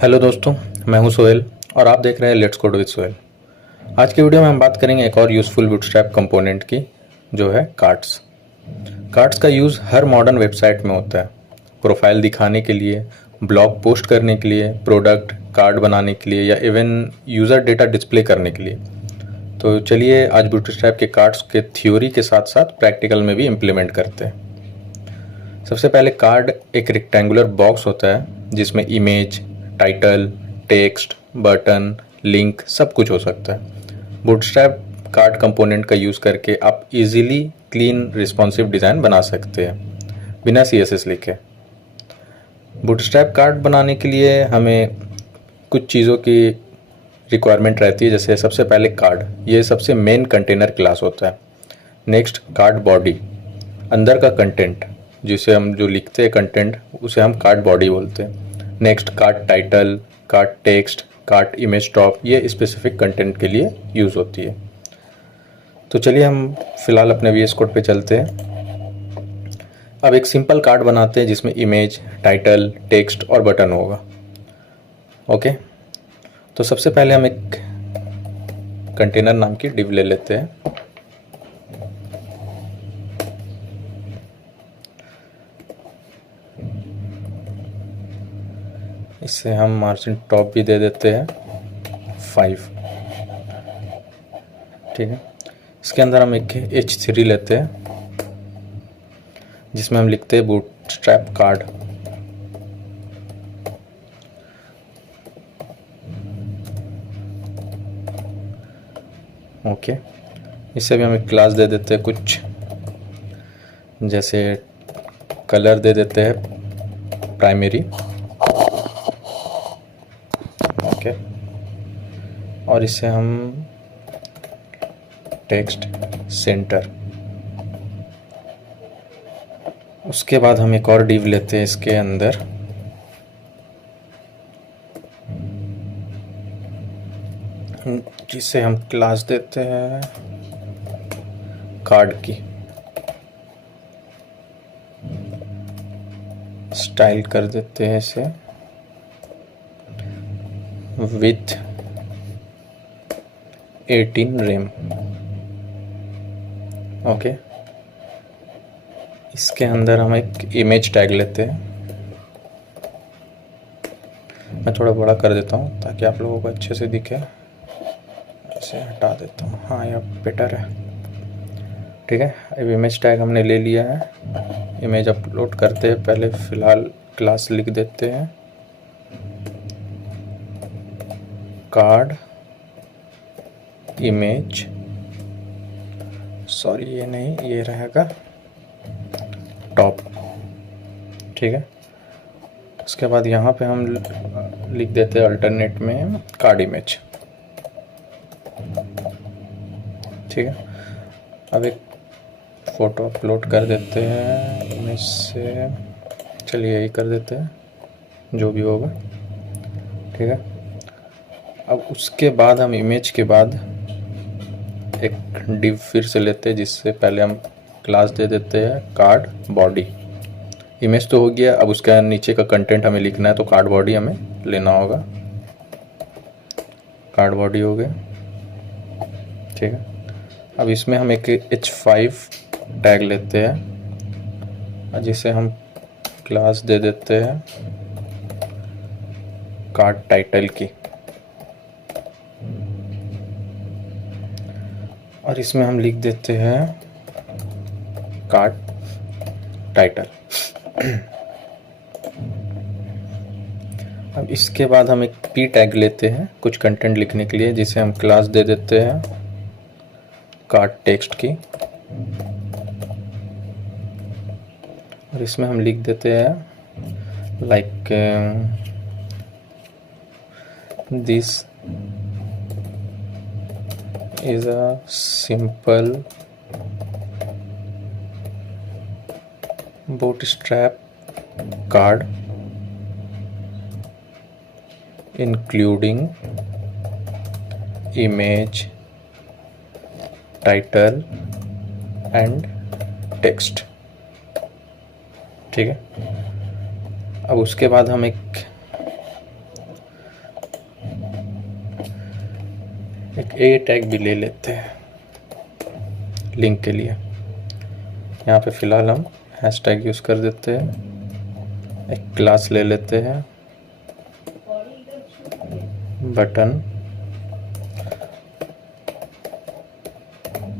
Hello दोस्तों, मैं हूं सोहेल और आप देख रहे हैं लेट्स कोड विद सोहेल। आज की वीडियो में हम बात करेंगे एक और यूज़फुल बूटस्ट्रैप कंपोनेंट की, जो है कार्ड्स। कार्ड्स का यूज़ हर मॉडर्न वेबसाइट में होता है। प्रोफाइल दिखाने के लिए, ब्लॉग पोस्ट करने के लिए, प्रोडक्ट कार्ड बनाने के लिए या इवन यूज़र डेटा डिस्प्ले करने के लिए। तो चलिए आज बूटस्ट्रैप के कार्ड्स के थ्योरी के साथ साथ प्रैक्टिकल में भी इम्प्लीमेंट करते हैं। सबसे पहले कार्ड एक रेक्टेंगुलर बॉक्स होता है जिसमें image, title, text, button, link सब कुछ हो सकता है। बूटस्ट्रैप कार्ड कंपोनेंट का यूज़ करके आप इजीली क्लीन रिस्पॉन्सिव डिज़ाइन बना सकते हैं बिना CSS लिखे। बूटस्ट्रैप कार्ड बनाने के लिए हमें कुछ चीज़ों की रिक्वायरमेंट रहती है, जैसे सबसे पहले कार्ड, ये सबसे मेन कंटेनर क्लास होता है। नेक्स्ट कार्ड बॉडी, अंदर का कंटेंट जिसे हम जो लिखते हैं कंटेंट उसे हम कार्ड बॉडी बोलते हैं। Next card title, card text, card image top, ये स्पेसिफिक कंटेंट के लिए यूज़ होती है। तो चलिए हम फिलहाल अपने VS कोड पे चलते हैं। अब एक सिंपल कार्ड बनाते हैं जिसमें इमेज, टाइटल, टेक्स्ट और बटन होगा। ओके, तो सबसे पहले हम एक कंटेनर नाम की डिव ले लेते हैं। इससे हम मार्जिन टॉप भी दे देते हैं 5। ठीक है, इसके अंदर हम एक H3 लेते हैं जिसमें हम लिखते हैं बूटस्ट्रैप कार्ड। ओके, इससे भी हम एक क्लास दे देते हैं कुछ, जैसे कलर दे देते हैं प्राइमरी। ओके, और इसे हम टेक्स्ट सेंटर। उसके बाद हम एक और डिव लेते हैं इसके अंदर, जिसे हम क्लास देते हैं कार्ड की। स्टाइल कर देते हैं इसे विथ 18 रेम। ओके, इसके अंदर हम एक इमेज टैग लेते हैं। मैं थोड़ा बड़ा कर देता हूँ ताकि आप लोगों को अच्छे से दिखे। इसे हटा देता हूँ, हाँ यह बेटर है। ठीक है, अब इमेज टैग हमने ले लिया है। इमेज अपलोड करते हैं, पहले फ़िलहाल क्लास लिख देते हैं कार्ड इमेज, सॉरी ये नहीं, ये रहेगा टॉप। ठीक है, उसके बाद यहाँ पे हम लिख देते हैं अल्टरनेट में कार्ड इमेज। ठीक है, अब एक फ़ोटो अपलोड कर देते हैं इमेज से, चलिए यही कर देते हैं जो भी होगा। ठीक है, अब उसके बाद हम इमेज के बाद एक डिव फिर से लेते हैं जिससे पहले हम क्लास दे देते हैं कार्ड बॉडी। इमेज तो हो गया, अब उसका नीचे का कंटेंट हमें लिखना है तो कार्ड बॉडी हमें लेना होगा। कार्ड बॉडी हो गया। ठीक है, अब इसमें हम एक H5 टैग लेते हैं जिसे हम क्लास दे देते हैं कार्ड टाइटल की, और इसमें हम लिख देते हैं कार्ड टाइटल। अब इसके बाद हम एक P टैग लेते हैं कुछ कंटेंट लिखने के लिए, जिसे हम क्लास दे देते हैं कार्ड टेक्स्ट की, और इसमें हम लिख देते हैं like this is a simple bootstrap card including image, title and text। ठीक है, अब उसके बाद हम एक एक ए टैग भी ले लेते हैं लिंक के लिए। यहाँ पे फ़िलहाल हम हैशटैग यूज़ कर देते हैं। एक क्लास ले लेते हैं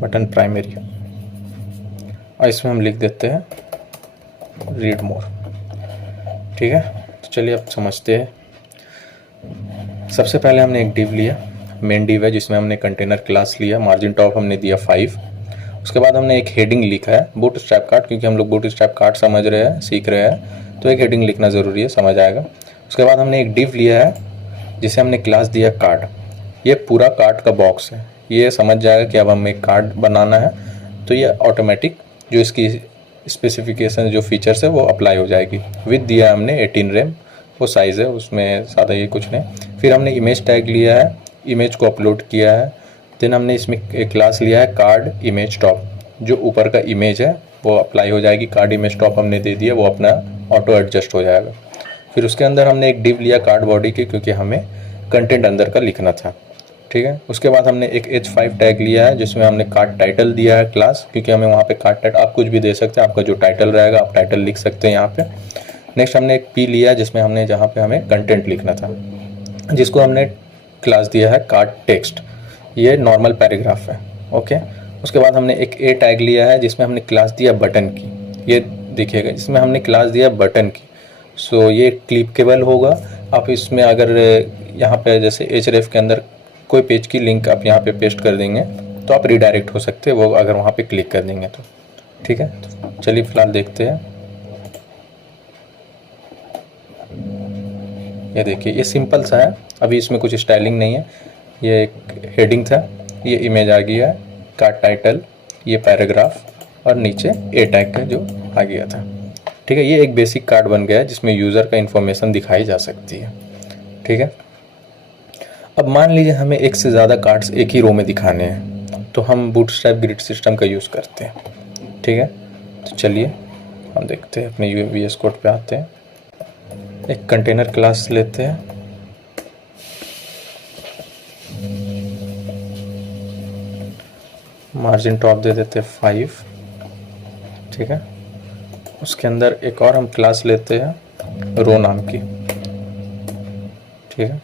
बटन प्राइमरी, और इसमें हम लिख देते हैं रीड मोर। ठीक है, तो चलिए अब समझते हैं। सबसे पहले हमने एक डिव लिया, मेन डिव है जिसमें हमने कंटेनर क्लास लिया, मार्जिन टॉप हमने दिया 5। उसके बाद हमने एक हेडिंग लिखा है बूटस्ट्रैप कार्ड, क्योंकि हम लोग बूटस्ट्रैप कार्ड समझ रहे हैं, सीख रहे हैं, तो एक हेडिंग लिखना ज़रूरी है, समझ आएगा। उसके बाद हमने एक डिव लिया है जिसे हमने क्लास दिया कार्ड। ये पूरा कार्ड का बॉक्स है, ये समझ जाएगा कि अब हमें कार्ड बनाना है, तो ये ऑटोमेटिक जो इसकी स्पेसिफिकेशन जो फीचर्स है वो अप्लाई हो जाएगी। विद दिया हमने 18 रैम, वो साइज़ है, उसमें ज़्यादा ये कुछ नहीं। फिर हमने इमेज टैग लिया है, इमेज को अपलोड किया है। देन हमने इसमें एक क्लास लिया है कार्ड इमेज टॉप, जो ऊपर का इमेज है वो अप्लाई हो जाएगी। कार्ड इमेज टॉप हमने दे दिया, वो अपना ऑटो एडजस्ट हो जाएगा। फिर उसके अंदर हमने एक डिव लिया कार्ड बॉडी की, क्योंकि हमें कंटेंट अंदर का लिखना था। ठीक है, उसके बाद हमने एक H5 टैग लिया है जिसमें हमने कार्ड टाइटल दिया है क्लास, क्योंकि हमें वहाँ पे कार्ड टाइटल, आप कुछ भी दे सकते हैं, आपका जो टाइटल रहेगा आप टाइटल लिख सकते हैं यहाँ पे। नेक्स्ट हमने एक P लिया जिसमें हमने जहाँ पे हमें कंटेंट लिखना था, जिसको हमने क्लास दिया है कार्ड टेक्स्ट, ये नॉर्मल पैराग्राफ है। ओके, उसके बाद हमने एक A टैग लिया है जिसमें हमने क्लास दिया बटन की, ये देखिएगा जिसमें हमने क्लास दिया बटन की। सो ये क्लिकेबल होगा, आप इसमें अगर यहाँ पे जैसे href के अंदर कोई पेज की लिंक आप यहाँ पे पेस्ट कर देंगे तो आप रिडायरेक्ट हो सकते हैं वो, अगर वहाँ पे क्लिक कर देंगे तो। ठीक है, तो चलिए फिलहाल देखते हैं। ये देखिए, ये सिंपल सा है, अभी इसमें कुछ स्टाइलिंग नहीं है। ये एक हेडिंग था, ये इमेज आ गया है, कार्ड टाइटल, ये पैराग्राफ, और नीचे ए टैग का जो आ गया था। ठीक है, ये एक बेसिक कार्ड बन गया है जिसमें यूज़र का इन्फॉर्मेशन दिखाई जा सकती है। ठीक है, अब मान लीजिए हमें एक से ज़्यादा कार्ड्स एक ही रो में दिखाने हैं, तो हम बूटस्ट्रैप ग्रिड सिस्टम का यूज़ करते हैं। ठीक है, तो चलिए हम देखते हैं, अपने VS कोड पे आते हैं। एक कंटेनर क्लास लेते हैं, मार्जिन टॉप दे देते हैं 5। ठीक है, उसके अंदर एक और हम क्लास लेते हैं रो नाम की। ठीक है,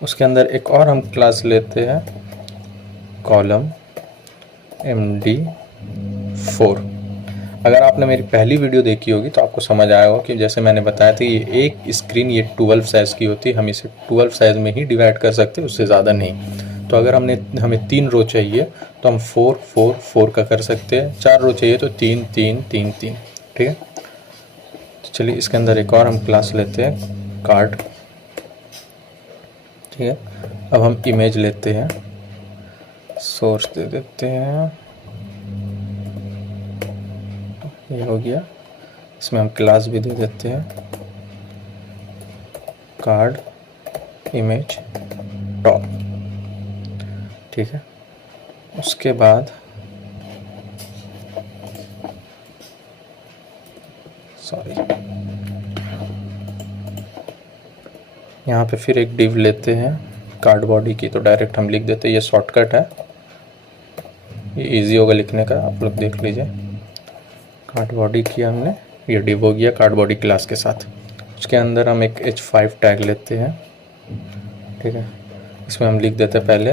उसके अंदर एक और हम क्लास लेते हैं कॉलम MD4। अगर आपने मेरी पहली वीडियो देखी होगी तो आपको समझ आया होगा कि जैसे मैंने बताया था ये एक स्क्रीन ये 12 साइज़ की होती है, हम इसे 12 साइज़ में ही डिवाइड कर सकते हैं, उससे ज़्यादा नहीं। तो अगर हमें 3 रो चाहिए तो हम 4 4 4 का कर सकते हैं, 4 रो चाहिए तो 3 3 3 3। ठीक है, तो चलिए इसके अंदर एक और हम क्लास लेते हैं कार्ड। ठीक है, अब हम इमेज लेते हैं, सोर्स दे देते हैं, ये हो गया। इसमें हम क्लास भी दे देते हैं कार्ड इमेज टॉप। ठीक है, उसके बाद यहाँ पे फिर एक डिव लेते हैं कार्ड बॉडी की, तो डायरेक्ट हम लिख देते हैं, ये शॉर्टकट है, ये इजी होगा लिखने का, आप लोग देख लीजिए। कार्ड बॉडी किया हमने, ये डिव हो गया कार्ड बॉडी क्लास के साथ। उसके अंदर हम एक H5 टैग लेते हैं। ठीक है, इसमें हम लिख देते हैं पहले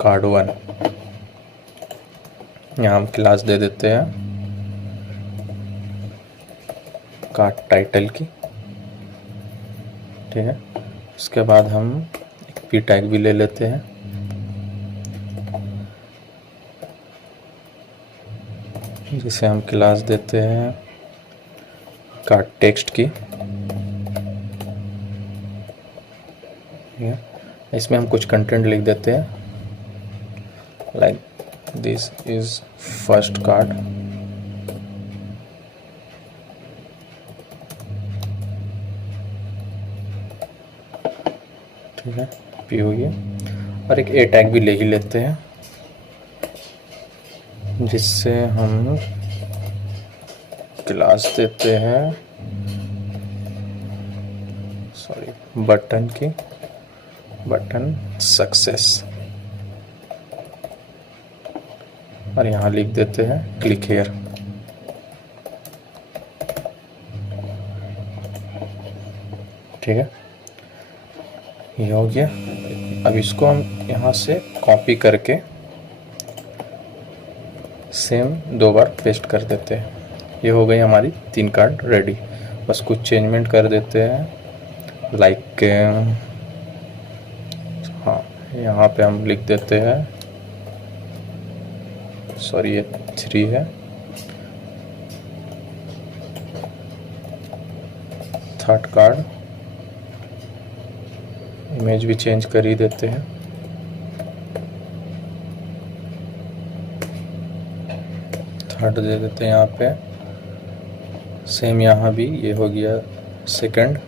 कार्ड 1, यहाँ हम क्लास दे देते हैं कार्ड टाइटल की। ठीक है, उसके बाद हम एक P टैग भी ले लेते हैं, जिसे हम क्लास देते हैं कार्ड टेक्स्ट की। ठीक है, इसमें हम कुछ कंटेंट लिख देते हैं, like this is first card. ठीक है, P हो गया, और एक A टैग भी ले ही लेते हैं, जिससे हम क्लास देते हैं बटन की। बटन सक्सेस, और यहाँ लिख देते हैं क्लिक हियर। ठीक है, ये हो गया। अब इसको हम यहाँ से कॉपी करके सेम 2 बार पेस्ट कर देते हैं। ये हो गई हमारी 3 कार्ड रेडी। बस कुछ चेंजमेंट कर देते हैं, लाइक हाँ, यहाँ पे हम लिख देते हैं, सॉरी ये 3 है, 3rd कार्ड इमेज भी चेंज कर ही देते हैं। थर्ड दे देते हैं यहाँ पे, सेम यहाँ भी ये हो गया 2nd,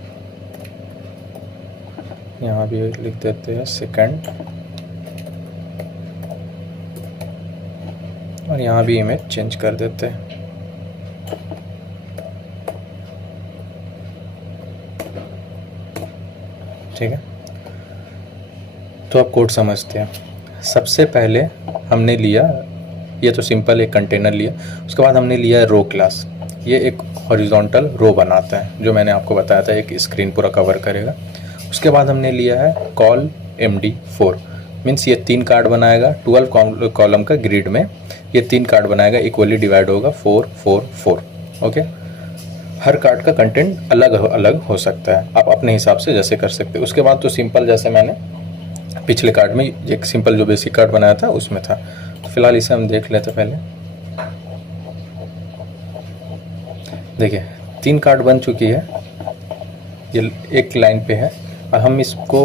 यहाँ भी लिख देते हैं 2nd, और यहाँ भी इमेज चेंज कर देते हैं। ठीक है, तो आप कोड समझते हैं। सबसे पहले हमने लिया, ये तो सिंपल एक कंटेनर लिया, उसके बाद हमने लिया रो क्लास। ये एक हॉरिजॉन्टल रो बनाता है, जो मैंने आपको बताया था, एक स्क्रीन पूरा कवर करेगा। उसके बाद हमने लिया है कॉल MD4, मीन्स ये 3 कार्ड बनाएगा, 12 कॉलम का ग्रिड में ये 3 कार्ड बनाएगा, इक्वली डिवाइड होगा 4 4 4। ओके, हर कार्ड का कंटेंट अलग अलग हो सकता है, आप अपने हिसाब से जैसे कर सकते हैं। उसके बाद तो सिंपल, जैसे मैंने पिछले कार्ड में एक सिंपल जो बेसिक कार्ड बनाया था उसमें था। तो फिलहाल इसे हम देख लेते पहले। देखिए 3 कार्ड बन चुकी है, ये एक लाइन पे है। और हम इसको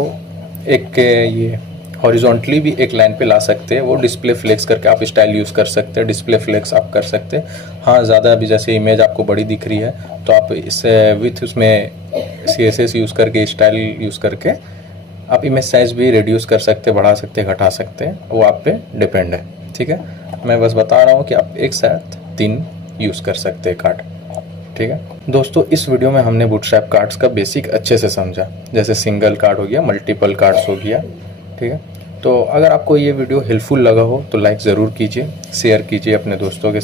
एक ये हॉरिजॉन्टली भी एक लाइन पे ला सकते हैं, वो डिस्प्ले फ्लेक्स करके आप स्टाइल यूज़ कर सकते हैं, डिस्प्ले फ्लेक्स आप कर सकते हैं। हाँ, ज़्यादा अभी जैसे इमेज आपको बड़ी दिख रही है तो आप इसे विथ उसमें CSS यूज़ करके, स्टाइल यूज़ करके आप इमेज साइज भी रिड्यूस कर सकते हैं, बढ़ा सकते हैं, घटा सकते हैं, वो आप पे डिपेंड है। ठीक है, मैं बस बता रहा हूँ कि आप एक साथ 3 यूज़ कर सकते हैं कार्ड। ठीक है दोस्तों, इस वीडियो में हमने बूटस्ट्रैप कार्ड्स का बेसिक अच्छे से समझा, जैसे सिंगल कार्ड हो गया, मल्टीपल कार्ड्स हो गया। ठीक है, तो अगर आपको ये वीडियो हेल्पफुल लगा हो तो लाइक ज़रूर कीजिए, शेयर कीजिए अपने दोस्तों के साथ।